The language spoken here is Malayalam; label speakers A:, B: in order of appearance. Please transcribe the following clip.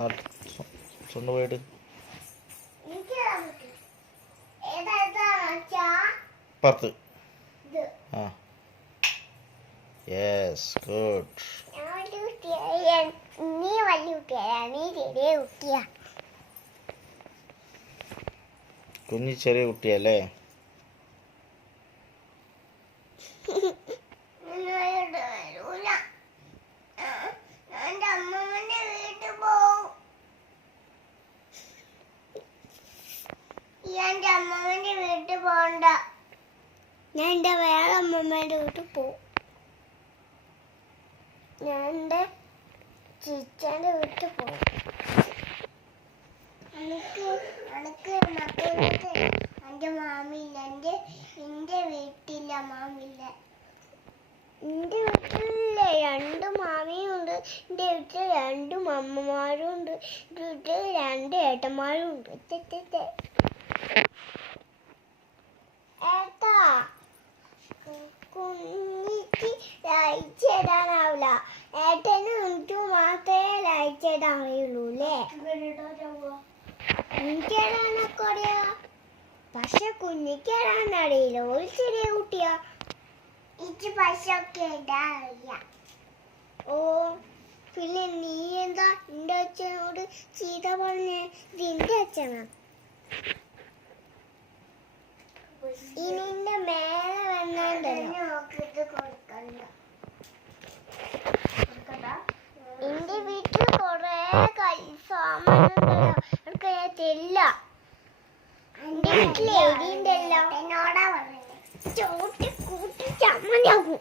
A: സ്വന്തം? പത്ത് യെസ് ഗുഡ്.
B: നീ വലിയ കുട്ടിയാ നീ ചെറിയ കുട്ടിയാ
A: കുഞ്ഞി ചെറിയ കുട്ടിയല്ലേ
B: എന്നോട് വരൂല. ഞാൻ- ഞാൻ എന്റെ അമ്മമ്മന്റെ വീട്ടിൽ പോവും ഈ എന്റെ അമ്മമ്മന്റെ വീട്ടിൽ പോണ്ട. ഞാൻ എന്റെ വേറെ അമ്മമ്മയുടെ വീട്ടിൽ പോവും. ഞാൻ എന്റെ ചിച്ചന്റെ വീട്ടിൽ പോവും. എനിക്ക് എനിക്ക് മക്കളുടെ എന്റെ മാമിയില്ല എന്റെ എന്റെ വീട്ടില്ല മാമില്ല. എന്റെ വീട്ടിലെ രണ്ട് മാമിയുണ്ട് എന്റെ വീട്ടിൽ രണ്ട് അമ്മമാരും ഉണ്ട്. എന്റെ വീട്ടിൽ രണ്ട് ഏട്ടന്മാരും ഉണ്ട്. ഏട്ടന് എനിക്ക് മാത്രമേ ലൈറ്റ് അറിയുള്ളൂ അല്ലേ എനിക്ക് ഇടാനൊക്കെ അറിയാ പക്ഷെ കുഞ്ഞിക്ക് അറിയില്ല ഒരു ചെറിയ കുട്ടിയാ. ഇത് പശൊക്കെ ഇടാൻ അറിയാം ഓ പിന്നെ നീ എന്താ നിന്റെ അച്ഛനോട് ചീത പറഞ്ഞേ? നിന്റെ അച്ഛനാ? ഇനി മേലെ വന്നാണ്ടല്ലോ. എന്റെ വീട്ടിൽ കൊറേ സാമാനുണ്ടല്ലോ അതൊക്കെ ഞാൻ തരില്ല എന്റെ വീട്ടിൽ എരിയുണ്ടല്ലോ എന്നോടാ പറയുന്നത് ചോട്ടി കൂട്ടി ചമ്മനാകും